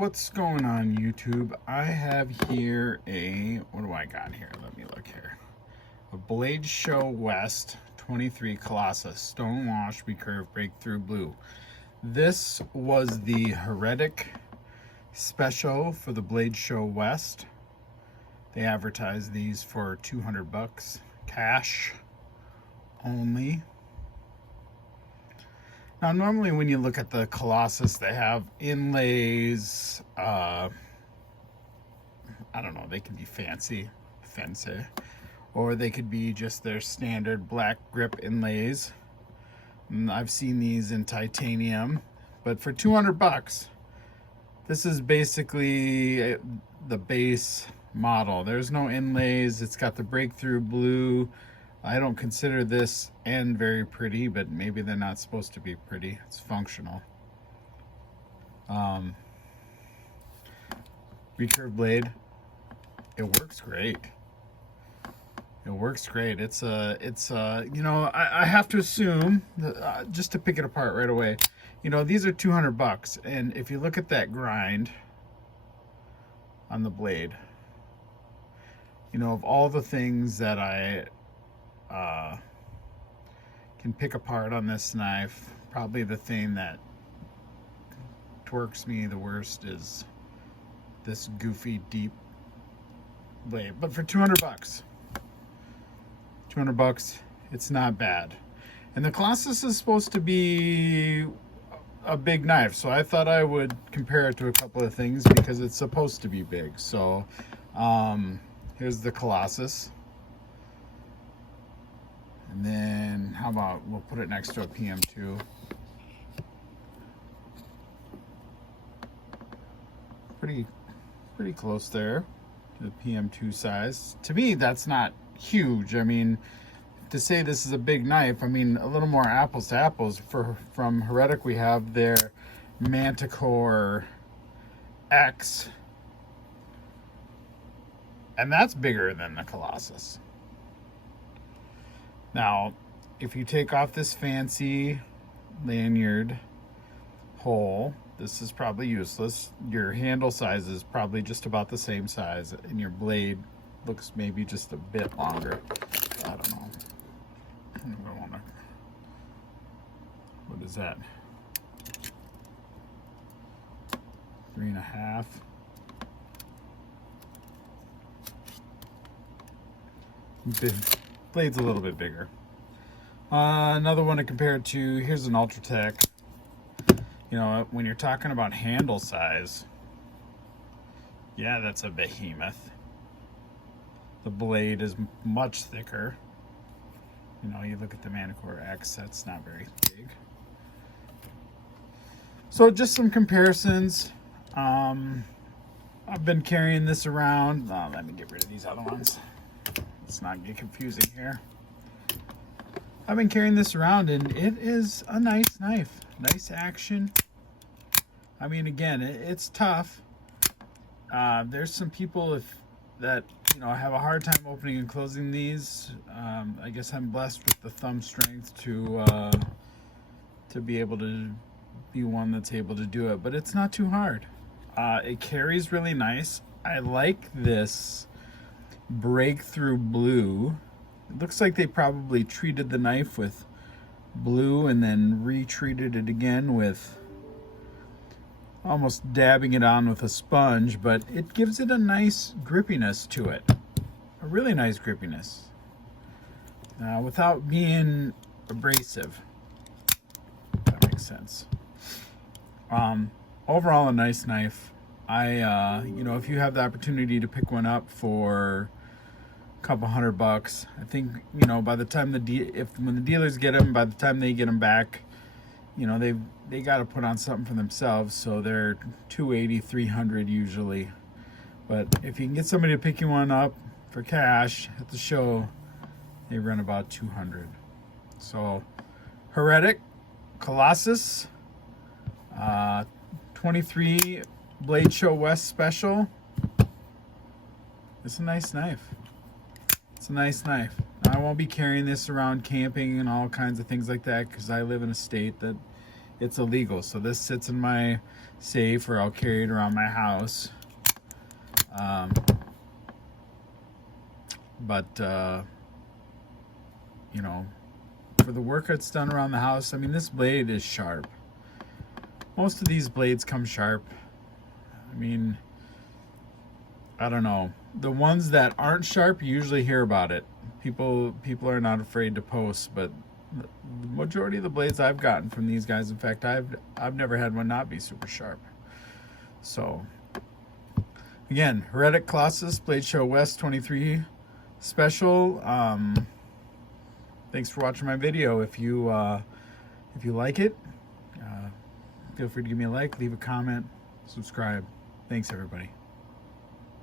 What's going on, YouTube? I have here what do I got here? Let me look here. A Blade Show West 23 Colossus stonewashed recurve breakthrough blue. This was the Heretic special for the Blade Show West. They advertised these for 200 bucks cash only. Now, normally when you look at the Colossus, they have inlays. I don't know, they could be fancy, or they could be just their standard black grip inlays. And I've seen these in titanium, but for 200 bucks, this is basically the base model. There's no inlays. It's got the breakthrough blue. I don't consider this end very pretty, but maybe they're not supposed to be pretty. It's functional. Recurve blade. It works great. It works great. It's you know, I have to assume that, just to pick it apart right away, you know, these are 200 bucks, and if you look at that grind on the blade, you know, of all the things that I can pick apart on this knife, probably the thing that twerks me the worst is this goofy deep blade. But for 200 bucks, 200 bucks, it's not bad. And the Colossus is supposed to be a big knife, so I thought I would compare it to a couple of things because it's supposed to be big. So here's the Colossus. And then how about we'll put it next to a PM2. Pretty close there to the PM2 size. To me, that's not huge. I mean, to say this is a big knife, I mean, a little more apples to apples. From Heretic, we have their Manticore X, and that's bigger than the Colossus. Now, if you take off this fancy lanyard hole, this is probably useless. Your handle size is probably just about the same size, and your blade looks maybe just a bit longer. I don't know. I don't want to. What is that? 3.5. Blade's a little bit bigger. Another one to compare it to, here's an Ultratech. You know, when you're talking about handle size, yeah, that's a behemoth. The blade is much thicker. You know, you look at the Manticore X, that's not very big. So just some comparisons. I've been carrying this around. Let me get rid of these other ones. Let's not get confusing here. I've been carrying this around, and it is a nice knife. Nice action. I mean, again, it's tough. There's some people that you know have a hard time opening and closing these. I guess I'm blessed with the thumb strength to be able to be one that's able to do it, but it's not too hard. It carries really nice. I like this breakthrough blue. It looks like they probably treated the knife with blue and then retreated it again with almost dabbing it on with a sponge, but it gives it a nice grippiness to it. A really nice grippiness. Without being abrasive. If that makes sense. Overall, a nice knife. You know, if you have the opportunity to pick one up for a couple $100, I think, you know, by the time when the dealers get them, by the time they get them back, you know, they got to put on something for themselves, so they're $280, $300 usually. But if you can get somebody to pick you one up for cash at the show, they run about $200. So Heretic Colossus 23 Blade Show West special. It's a nice knife. It's a nice knife. Now, I won't be carrying this around camping and all kinds of things like that because I live in a state that it's illegal. So this sits in my safe, or I'll carry it around my house. But you know, for the work that's done around the house, I mean, this blade is sharp. Most of these blades come sharp. I mean, I don't know. The ones that aren't sharp, you usually hear about it. People are not afraid to post, but the majority of the blades I've gotten from these guys, in fact, I've never had one not be super sharp. So again, Heretic Colossus Blade Show West 23 special. Thanks for watching my video. If you like it, feel free to give me a like, leave a comment, subscribe. Thanks, everybody.